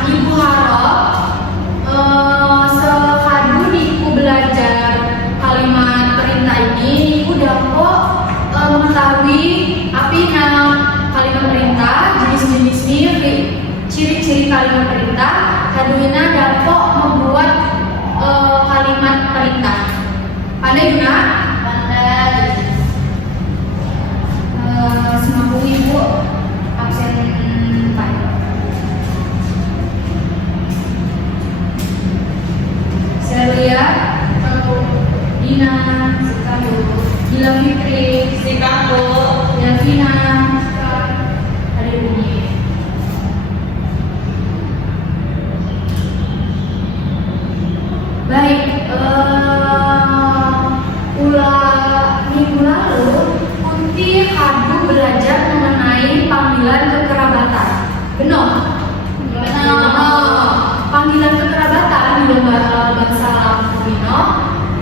Ibu harap sekadu niku belajar kalimat perintah ini, niku dapat mengetahui apina kalimat perintah, jenis-jenisnya, ciri-ciri kalimat perintah, kaduina dapat membuat kalimat perintah. Pandai guna? Pandai. Semampu ibu absen Pak. Celia, Dina, Sikalu, Gilang Fitri, Sikalu, Yavina, ada bunyi. Baik, minggu lalu Kunti Hadu belajar mengenai panggilan kekerabatan. Benar? Panggilan kekerabatan di dalam bahasa Filipino.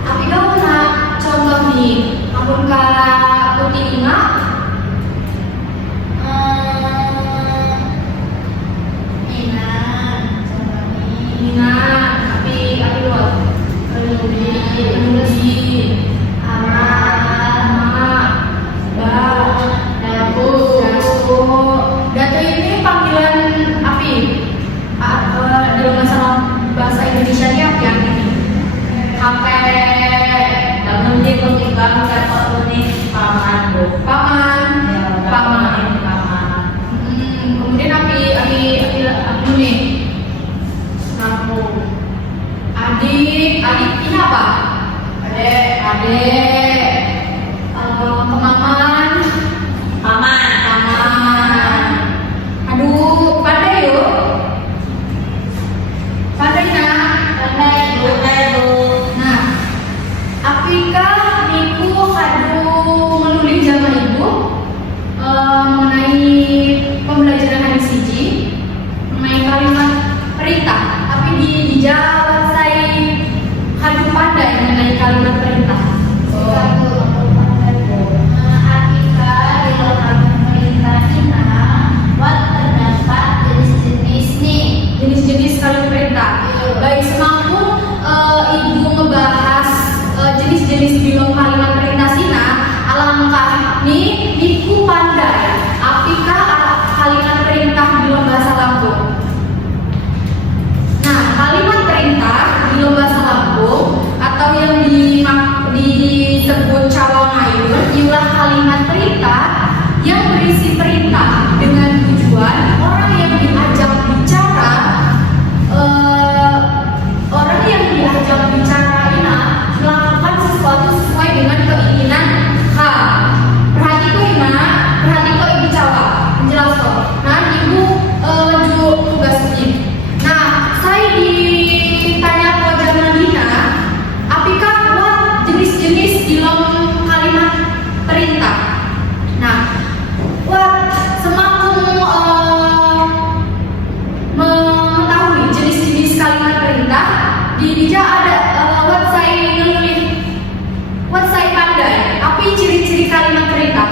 Tapi kau nak contoh nih, ampun kak Kunti ingat? Ina, tapi luar. Ludi, Datu ini panggilan api. Dalam bahasa Indonesia nya apa yang ini? Sampai dalam timbang kata ini paman. Kemudian api ini aku. Adik ini apa? Adek. Kemaman. Paman. Aduh, pandai yuk. Pandai bu. Nah, apakah niku kadu menulis zaman ibu mengenai pembelajaran hadis siji mengenai kalimat perintah, tapi dijawab saya kadu pandai mengenai kalimat perintah. Jenis-jenis kalimat perintah. Baik, semampu ibu membahas jenis-jenis bilang kalimat perintah sina, alangkah niku pandai apakah kalimat perintah bilang bahasa Lampung. Nah, kalimat perintah bilang bahasa Lampung atau yang disebut cawangayun ialah kalimat perintah yang berisi perintah dengan tujuan orang yang diajak bicara melakukan sesuatu sesuai dengan keinginan H. Perhatiku ibu jawab menjelaskan. Nah, ibu lanjut tugas ini. Nah, saya ditanya ke zaman Dina, apakah jenis-jenis dalam kalimat perintah? Nah, semakin mengetahui jenis-jenis kalimat perintah, dia ada website pandai. Apa ciri-ciri kalimat perintah?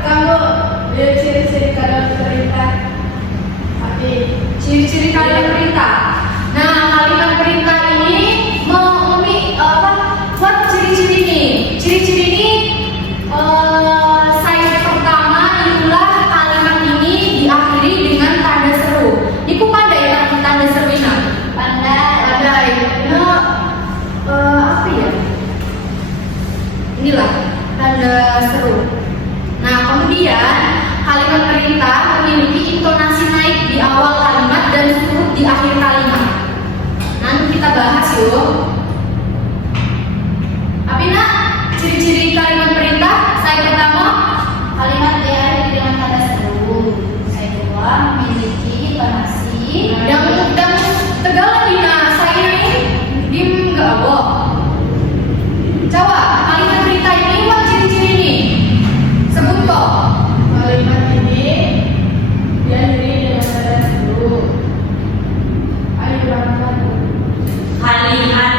Kalau ciri-ciri kalimat perintah, ciri-ciri kalimat perintah. Nah, kalimat perintah ini buat ciri-ciri ini. Ciri-ciri ini saya pertama itulah kalimat ini diakhiri dengan tanda seru. Ibu pandai ya tanda seru ini? Pandai. Apa ya? Inilah tanda seru. Nah, kemudian kalimat perintah memiliki intonasi naik di awal kalimat dan surut di akhir kalimat. Nanti kita bahas yuk. Apina ciri-ciri kalimat perintah? Saya pertama, kalimat diakhiri dengan tanda seru. Saya kedua, memiliki intonasi. Dan tegak Dina, saya ini dim gak boh. Coba kalimat perintah ini buat ciri-ciri ini. Sebut kok. Kalimat ini diakhiri dengan tanda seru. Ayo berangkat. Kalimat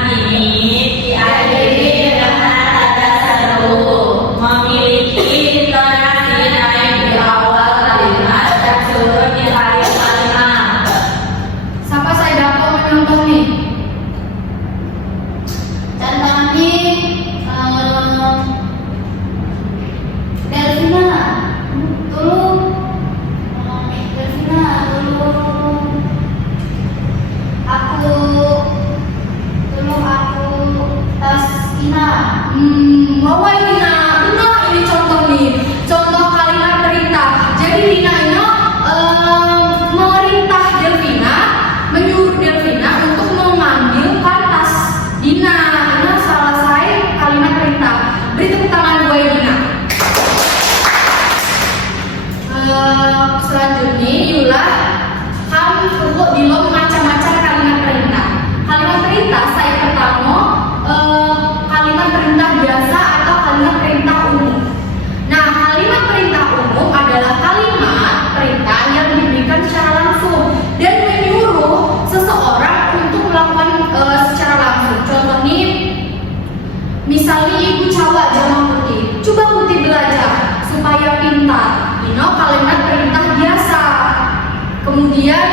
selanjutnya yulah ham pokok dilom macam-macam kalimat perintah. Kalimat perintah saya pertama kalimat perintah biasa atau kalimat perintah umum. Nah, kalimat perintah umum adalah kalimat perintah yang diberikan secara langsung dan menyuruh seseorang untuk melakukan secara langsung. Contohnya, misalnya ibu cawak jama putih, coba putih belajar supaya pintar. Ini kalimat perintah biasa. Kemudian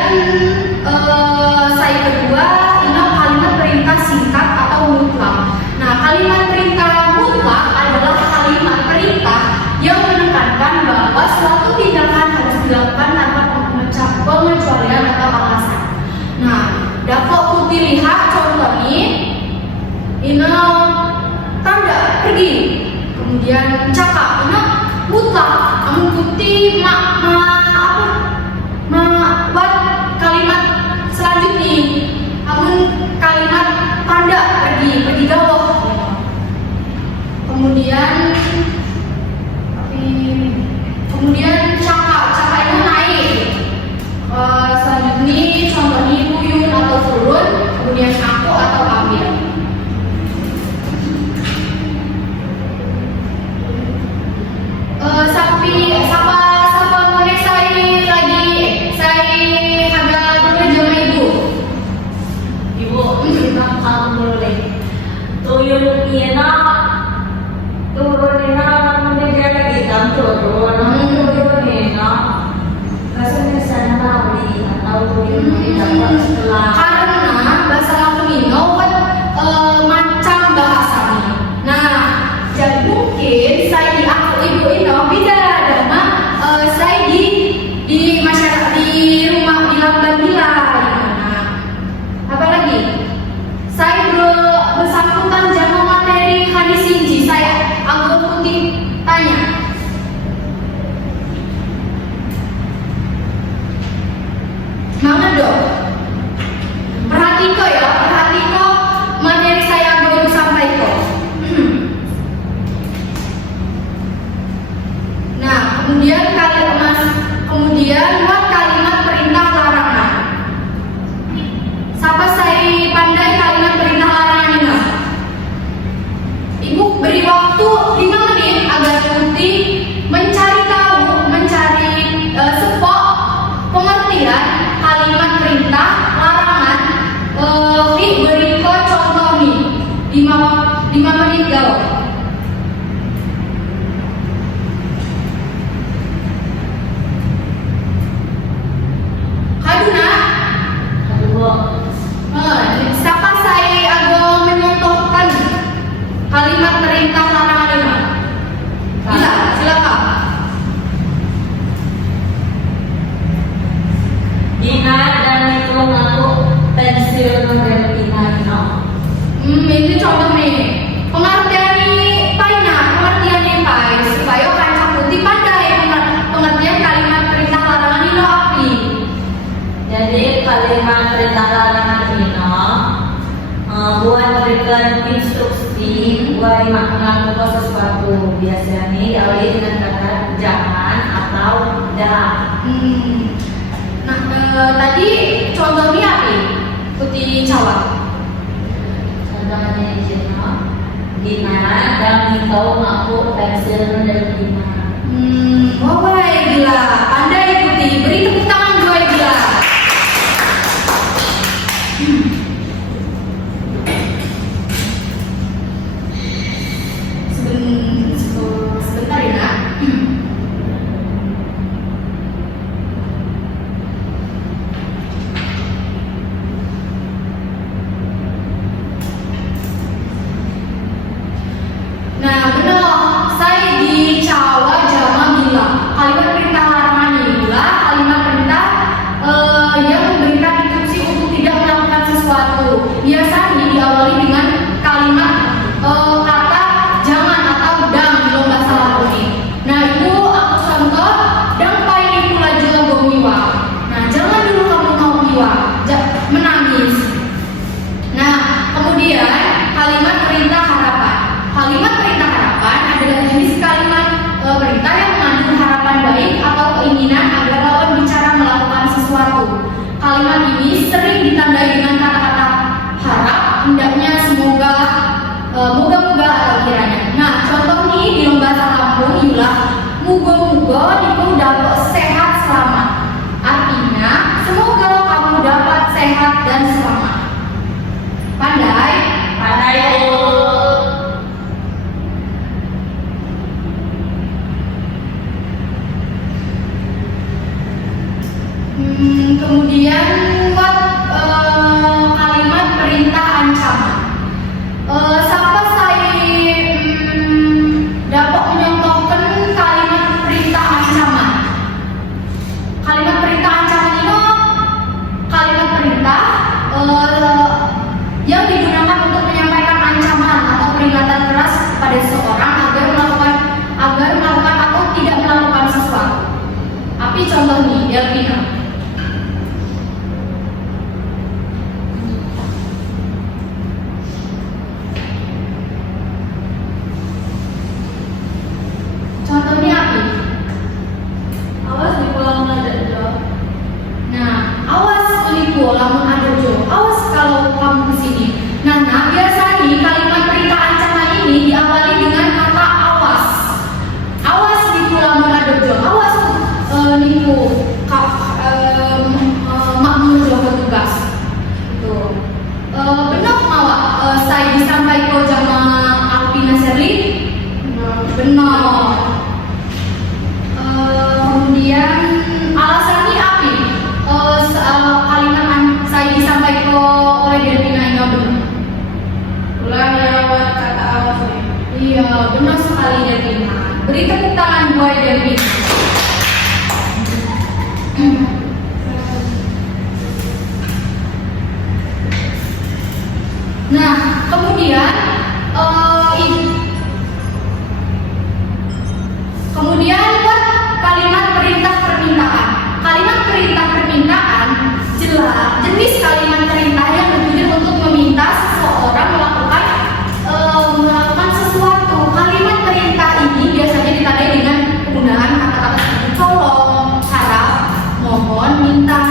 saya kedua, ini kalimat perintah singkat atau mutlak. Nah, kalimat perintah mutlak adalah kalimat perintah yang menekankan bahwa suatu tindakan harus dilakukan tanpa pengecualian atau alasan. Nah, dapat putih lihat contohnya, ini tanda pergi, kemudian cakap, ini mutlak, kamu putih buat kalimat selanjutnya, kamu kalimat tanda pergi gawah. Kemudian cakap itu naik. Selanjutnya contohnya kuyun atau turun, kemudian aku atau ambil. Siapa mulai saya agak bekerja sama ibu. Kita akan mulai. Tuyul ina turun ina menjadi lagi turun ina rasanya sana beli atau tuyul dapat setelah Karena bahasa Latino macam bahasa ini. Nah, jadi mungkin saya di aku ibu ini beda dengan saya di masyarakat di rumah di Lamban Bila. Nah, apalagi saya bersangkutan sama materi hadis inji, saya agak putih tanya. Mana dong? Perhatiko materi saya baru sampaikan. Nah, kemudian buat kalimat perintah larangan. Siapa saya pandai kalimat perintah larangan ini? Ibu beri waktu 5 menit agar putih mencari sepok pengertian kalimat perintah larangan. Beri contoh nih 5 menit jawab. Siapa saya agak menyontohkan kalimat perintah larangan ini? Bisa, silakan. Ina dan itu ngaku pensil dari Ina. Ini contoh nih. Pengertian pai supaya kancah putih pandai pengertian kalimat perintah larangan ini api. Jadi kalimat perintah larangan ini buat memberikan instruksi buat melakukan sesuatu. Biasanya diawali dengan kata jangan atau tidak. Nah, tadi contohnya apa? Putih cawak. Contohnya di sini, Dina dan kau ngaku pensil dari Dina. Wah, gila, pandai putih. Beri tepuk tangan gue gila. Sebentar ya. Nah, benar. Saya di Jawa Jama Kemudian buat kalimat perintah ancaman. Siapa saya dapat menyontohkan kalimat perintah ancaman? Kalimat perintah ancaman itu kalimat perintah yang digunakan untuk menyampaikan ancaman atau peringatan keras pada seseorang agar melakukan atau tidak melakukan sesuatu. Tapi contoh nih, Delvina. Contohnya apa? Awas di pulang ada job. Nah, awas lipo lamun ada jo. Awas kalau kamu kesini. Nah, biasanya kalimat perintah ancaman ini diawali dengan kata awas. Awas lipo lamun ada jo. Awas lipo makmur jo petugas. Itu. Benar mawa saya disampaikan sama Alvina Serlin. Benar. Kemudian alasannya apa? Kalimat saya disampaikan oleh Delvina ini benar. Pulang lewat kata awas. Iya, benar sekali Delvina. Beri tepuk tangan buat Delvina. Nah, kemudian buat kalimat perintah permintaan. Kalimat perintah permintaan jenis kalimat perintah yang bertujuan untuk meminta seseorang melakukan sesuatu. Kalimat perintah ini biasanya ditandai dengan penggunaan kata-kata seperti tolong, harap, mohon, minta,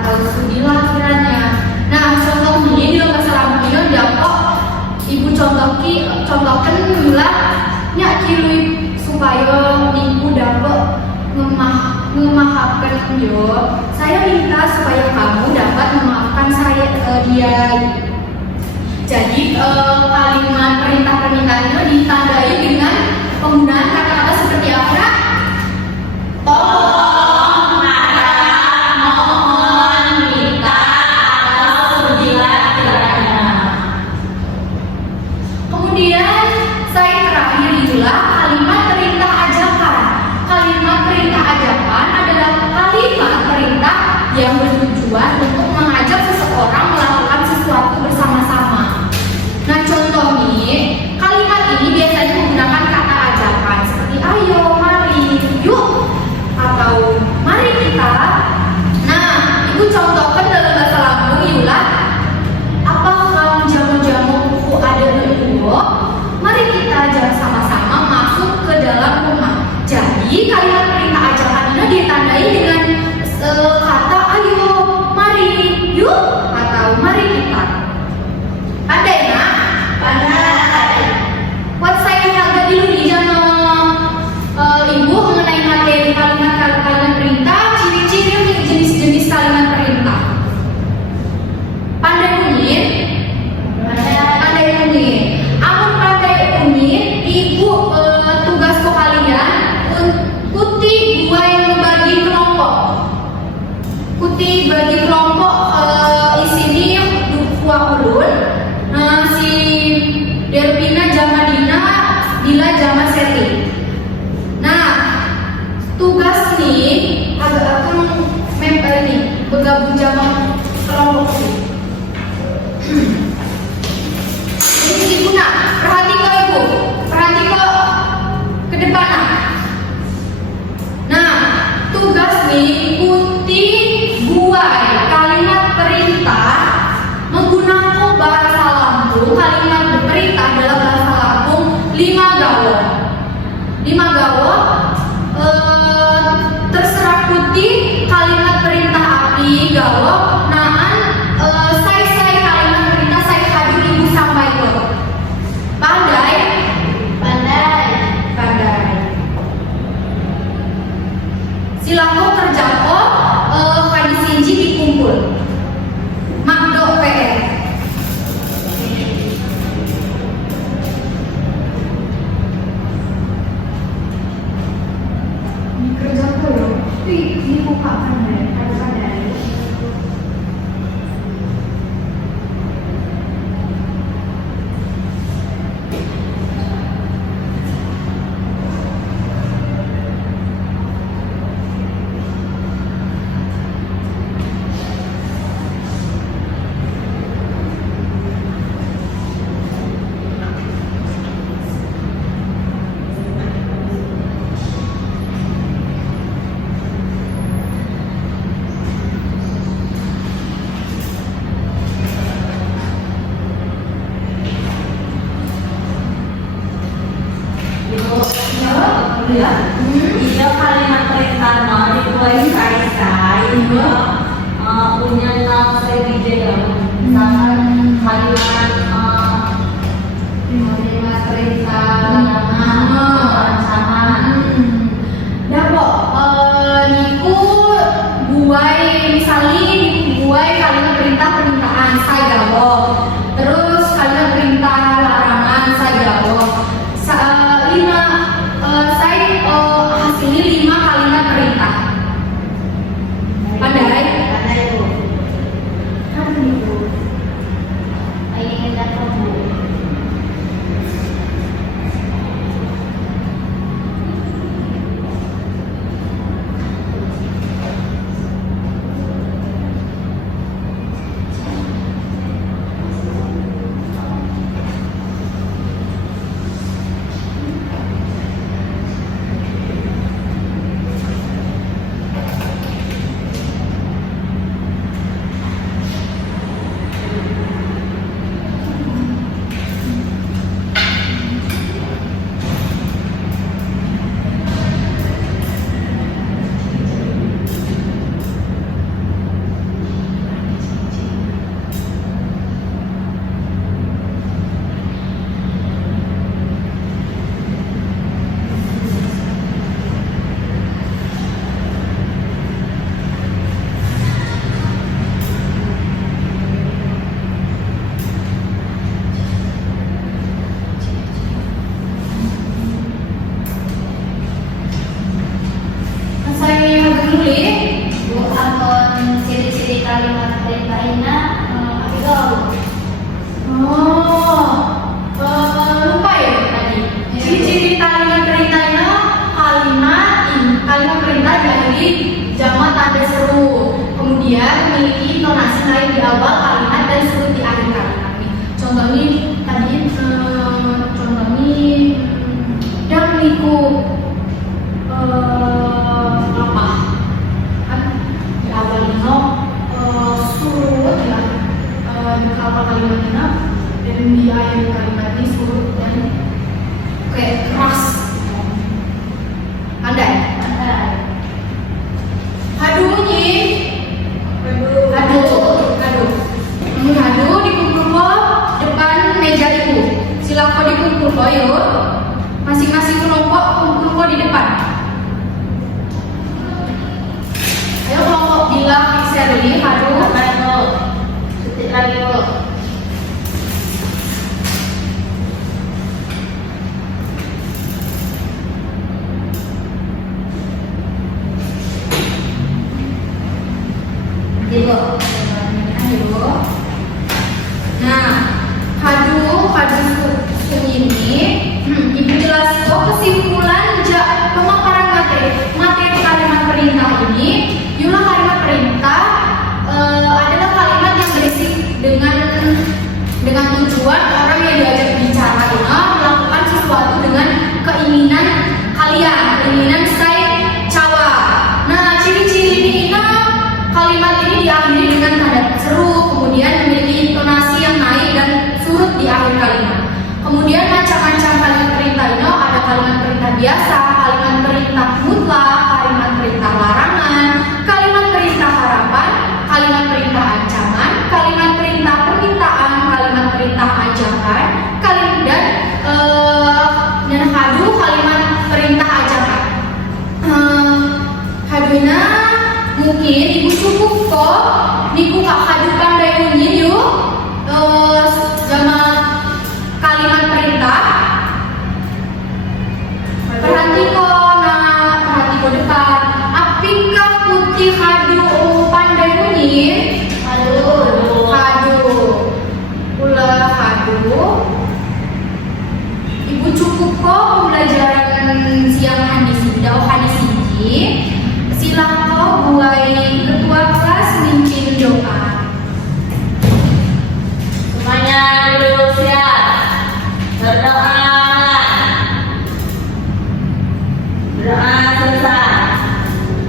atau sudilah kiranya. Nah, contohnya di bahasa Lampung dapat ibu contohkan gula nyak kilui supaya ibu dapat memaafkan yo. Saya minta supaya kamu dapat memaafkan saya dia. Jadi kalimat perintah permintaan itu ditandai dengan penggunaan kata-kata seperti apa? Tolong, harap, mohon, minta, atau sudilah kiranya. Kemudian saya terakhir itulah kalimat perintah ajakan. Kalimat perintah ajakan adalah kalimat perintah yang bertujuan untuk mengajak seseorang melakukan sesuatu bersama-sama. Nah, contohnya kalimat ini biasanya menggunakan kata ajakan seperti ayo, mari, yuk, atau mari kita. Nah, ibu contohkan dalam bahasa Lampung iulah apa kamu jamu-jamu buku ada di ibu? Mari kita jalan sama-sama masuk ke dalam rumah. Jadi kalimat perintah ajakan ini ditandai dengan kata ayo, mari, yuk, atau mari kita. Pandai nak? Pandai. Buat saya jaga dulu di ibu mengenai materi kalimat perintah, ciri-ciri jenis-jenis kalimat perintah. Pandai bunyi? Pandai bunyi. Amun pandai bunyi, ibu tugas kalian kuti buat membagi kelompok. Kuti bagi kelompok isinya 20. Nah, si Delvina Jamadina, Dila Jama Seti. Nah, tugas nih agak member nih bergabung sama kelompok sih. Ini ibu nak perhatikan ibu, perhatikan ke depan nak. Nah, tugas nih ikuti buai kalimat perintah menggunakan bahasa Lampung. Kalimat perintah dalam bahasa Lampung 5 gawa. 5 gawa terserah putih kalimat perintah api gawa. Naan saya kalimat perintah saya hadir ibu sampai ke. Pandai? Pandai. Pandai. Silakan kerjako kadi sinji dikumpul. Makdo PR. Kerja ko yo. Di muka pandai, ada pandai. lainnya Abigail. Lupa ya tadi. Ciri-ciri kalimat perintahnya kalimat perintah diakhiri jamak tanda seru. Kemudian memiliki intonasi naik di awal kalimat dan surut di akhir kalimat. Contohnya tadi dan niku apa? Kan di awal ini surut ya di awal kalimatnya dan di akhir kalimat ini surut dan kayak keras. Pandai. Hadu dikumpul po depan meja ibu. Silakan dikumpul po yuk. Masing-masing kelompok kumpul po di depan. Ayo kelompok bilang share ini hadu. Detik lagi po. Nah, kadu ini ibu jelas kesimpulan pemaparan materi kalimat perintah ini. Jumlah kalimat perintah adalah kalimat yang berisi dengan tujuan orang yang diajak bicara melakukan sesuatu dengan keinginan keinginan saya cawa. Nah, ciri-ciri ini kalimat ini diakhiri dengan tanda seru, kemudian memiliki intonasi yang naik dan surut di akhir kalimat. Kemudian macam-macam kalimat perintah ini ada kalimat perintah biasa, kalimat perintah mutlak, kalimat perintah larangan, kalimat perintah harapan, kalimat perintah ancaman, kalimat perintah permintaan, kalimat perintah ajakan, dan hadu kalimat perintah ajakan. Haduina mungkin ibu cukup kok niku kak hadu pandai bunyi yuk sama kalimat perintah. Perhati kok depan. Apakah putih hadu pandai bunyi? Hadu ulah hadu. Ibu cukup kok pembelajaran siang hadis ini. Silakan buai ketua kelas mimpin doa. Semuanya duduk siap. Berdoa. Berdoa selesai.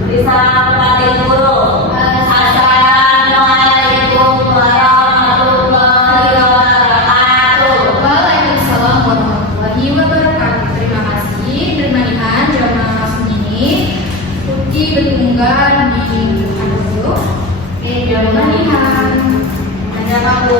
Beri salam kepada guru. Assalamualaikum warahmatullahi wabarakatuh. Waalaikumsalam warahmatullahi wabarakatuh. Terima kasih. Bermanihan jamaah ini. Putih bertunggal di Oke, bermanihan. Hanya kamu.